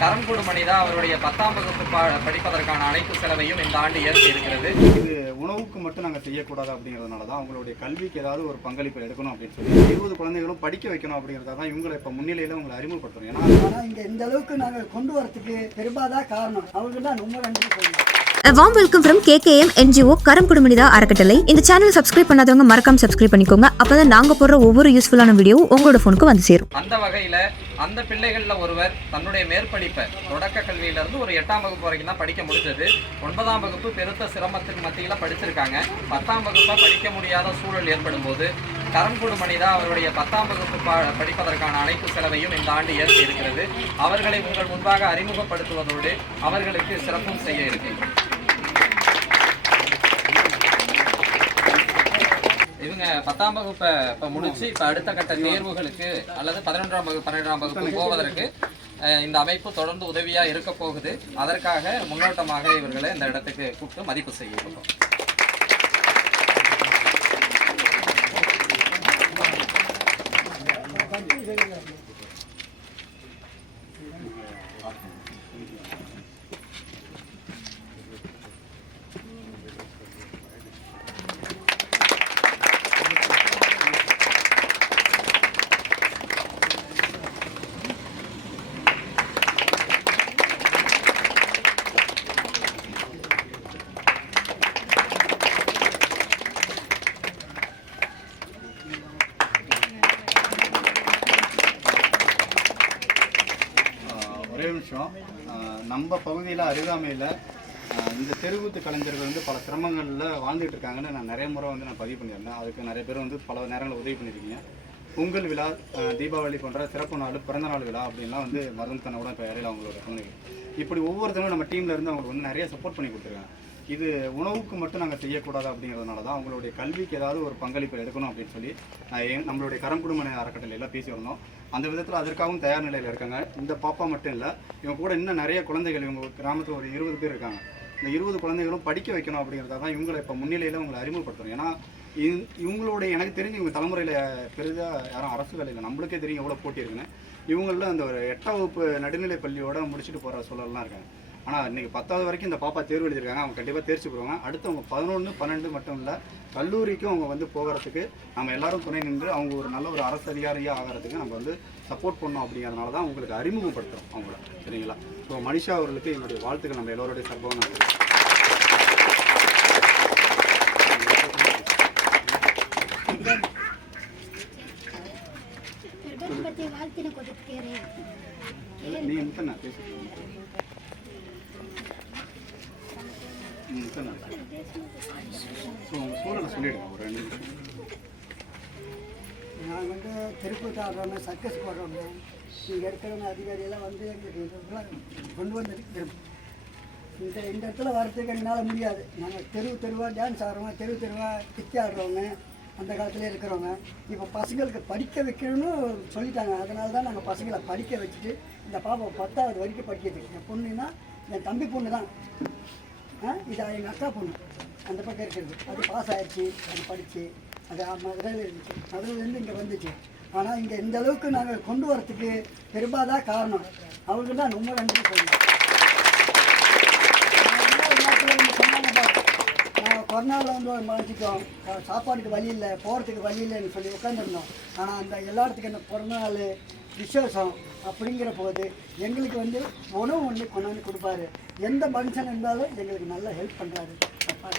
கரண் குடுமணி தான் அவருடைய பத்தாம் வகுப்பு படிப்பதற்கான அனைத்து செலவையும் இந்த ஆண்டு ஏற்க இருக்கிறது. இது உணவுக்கு மட்டும் நாங்கள் செய்யக்கூடாது அப்படிங்கிறதுனால தான் அவங்களுடைய கல்விக்கு ஏதாவது ஒரு பங்களிப்பு எடுக்கணும் அப்படின்னு சொல்லி இருபது குழந்தைகளும் படிக்க வைக்கணும் அப்படிங்கிறத தான் இவங்களை இப்போ முன்னிலையில் உங்களை அறிமுகப்படுத்துறோம். ஏன்னா இங்கே இந்த அளவுக்கு நாங்கள் கொண்டு வரத்துக்கு பெரும்பாதான் காரணம் அவங்களுக்கு தான் ரொம்ப நன்றி சொல்லணும். Warm welcome from KKM NGO கரம் குடும்பனிதா அறக்கட்டளை. இந்த சேனல் சப்ஸ்கிரைப் பண்ணாதவங்க மறக்காம சப்ஸ்கிரைப் பண்ணிக்கோங்க. அப்பதான் நாங்க போடுற ஒவ்வொரு யூஸ்ஃபுல்லான வீடியோவும் உங்களோட ஃபோனுக்கு வந்து சேரும். அந்த வகையில அந்த பிள்ளைகளில் ஒருவர் தன்னுடைய மேற்படிப்பை தொடக்க கல்வியிலிருந்து ஒரு எட்டாம் வகுப்பு வரைக்கும் தான் படிக்க முடிஞ்சது. ஒன்பதாம் வகுப்பு பெருத்த சிரமத்துக்கு மத்தியில் படிச்சிருக்காங்க. பத்தாம் வகுப்பை படிக்க முடியாத சூழல் ஏற்படும் போது கரண்குடு மனிதா அவருடைய பத்தாம் வகுப்பு ப- படிப்பதற்கான அனைத்து செலவையும் இந்த ஆண்டு ஏற்க இருக்கிறது அவர்களை உங்கள் முன்பாக அறிமுகப்படுத்துவதோடு அவர்களுக்கு சிறப்பும் செய்ய இருக்கு இவங்க பத்தாம் வகுப்பை இப்போ முடிச்சு இப்போ அடுத்த கட்ட தேர்வுகளுக்கு அல்லது பதினொன்றாம் வகுப்பு பன்னெண்டாம் வகுப்பு போவதற்கு அஹ், இந்த அமைப்பு தொடர்ந்து உதவியா இருக்க போகுது. அதற்காக முன்னோட்டமாக இவர்களை இந்த இடத்துக்கு கூப்பிட்டு மதிப்பு செய்ய ஒரே நிமிஷம் நம்ம பகுதியில் அருகாமையில் இந்த தெருவூத்து கலைஞர்கள் வந்து பல சிரமங்களில் வாழ்ந்துட்டு இருக்காங்கன்னு நான் நிறைய முறை வந்து நான் பதிவு பண்ணியிருந்தேன். அதுக்கு நிறைய பேர் வந்து பல நேரங்களில் உதவி பண்ணியிருக்கீங்க. பொங்கல் விழா தீபாவளி போன்ற சிறப்பு நாள் பிறந்த நாள் விழா அப்படின்லாம் வந்து மருதம் தன்னோட இப்போ இடையில அவங்களோட இப்படி ஒவ்வொருத்தரும் நம்ம டீம்ல இருந்து அவங்களுக்கு வந்து நிறைய சப்போர்ட் பண்ணி கொடுத்துருக்காங்க. இது உணவுக்கு மட்டும் நாங்கள் செய்யக்கூடாது அப்படிங்கிறதுனால தான் அவங்களுடைய கல்விக்கு ஏதாவது ஒரு பங்களிப்பு எடுக்கணும் அப்படின்னு சொல்லி நான் நம்மளுடைய கரம் குடும்ப அறக்கட்டளையில் பேசி வரணும் அந்த விதத்தில் அதற்காகவும் தயார் நிலையில் இருக்காங்க. இந்த பாப்பா மட்டும் இல்லை இவங்க கூட இன்னும் நிறைய குழந்தைகள் இவங்க கிராமத்தில் ஒரு இருபது பேர் இருக்காங்க. இந்த இருபது குழந்தைகளும் படிக்க வைக்கணும் அப்படிங்கிறத தான் இவங்களை இப்போ முன்னிலையில் உங்களை அறிமுகப்படுத்தணும் ஏன்னா இவ- இவங்களுடைய எனக்கு தெரிஞ்சு இவங்க தலைமுறையில் பெரிதாக யாரும் அரசு வேலையில் நம்மளுக்கே தெரியும் எவ்வளோ போட்டி இருக்குன்னு. இவங்களில் அந்த ஒரு எட்டாம் வகுப்பு நடுநிலை பள்ளியோட முடிச்சுட்டு போகிற சூழல்லாம் இருக்காங்க. ஆனால் இன்றைக்கி பத்தாவது வரைக்கும் இந்த பாப்பா தேர்வு எழுதியிருக்காங்க. அவங்க கண்டிப்பாக தேர்ச்சி போடுவாங்க அடுத்து அவங்க பதினொன்று பன்னெண்டு மட்டும் இல்லை கல்லூரிக்கும் அவங்க வந்து போகிறதுக்கு நம்ம எல்லாரும் துணை நின்று அவங்க ஒரு நல்ல ஒரு அரசு அதிகாரியாக ஆகிறதுக்கு நம்ம வந்து சப்போர்ட் பண்ணோம் அப்படிங்கிறதுனால தான் உங்களுக்கு அறிமுகப்படுத்துகிறோம் அவங்கள. சரிங்களா? ஸோ மனிஷா அவர்களுக்கு என்னுடைய வாழ்த்துக்கள். நம்ம எல்லோருடைய சர்வம் நான் நீ என்ன பேசுகிறீங்க நான் வந்து திருப்பூர் ஆடுறவங்க சர்க்கஸ் போடுறவங்க இங்கே இருக்கிறவங்க அதிகாரியெல்லாம் வந்து எங்களுக்கு இதெல்லாம் கொண்டு வந்து இந்த இந்த இடத்துல வரதுக்கு என்னால் முடியாது. நாங்கள் தெருவு தெருவாக டான்ஸ் ஆடுறவங்க தெரு தெருவாக கித்தி ஆடுறவங்க அந்த காலத்துல இருக்கிறவங்க. இப்போ பசங்களுக்கு படிக்க வைக்கணும்னு சொல்லிட்டாங்க. அதனால தான் நாங்கள் பசங்களை படிக்க வச்சுட்டு இந்த பாப்பா பத்தாவது வரைக்கும் படிக்கிறது என் பொண்ணுன்னா என் தம்பி பொண்ணு தான் இது எங்கள் அக்கா பொண்ணு. அந்த பக்கம் இருக்கிறது. அது பாஸ் ஆகிடுச்சு அது படித்து அது மதுரையில் இருந்துச்சு. மதுரையிலேருந்து இங்கே வந்துச்சு. ஆனால் இங்கே இந்த அளவுக்கு நாங்கள் கொண்டு வரத்துக்கு பெரும்பாதான் காரணம் அவங்களுக்கு தான் ரொம்ப நன்றி சொல்லணும். சொன்னாங்க கொரோனாவில் வந்து மறைஞ்சிட்டோம் சாப்பாடுக்கு சாப்பாட்டுக்கு வழி இல்லை போகிறதுக்கு வழி இல்லைன்னு சொல்லி உட்காந்துருந்தோம் ஆனால் அந்த எல்லாத்துக்கும் இந்த பிறந்தநாள் விசேஷம் அப்படிங்கிற போது எங்களுக்கு வந்து உணவு ஒன்று கொண்டாந்து கொடுப்பாரு. எந்த மனுஷன் இருந்தாலும் எங்களுக்கு நல்லா ஹெல்ப் பண்ணுறாரு அப்பா.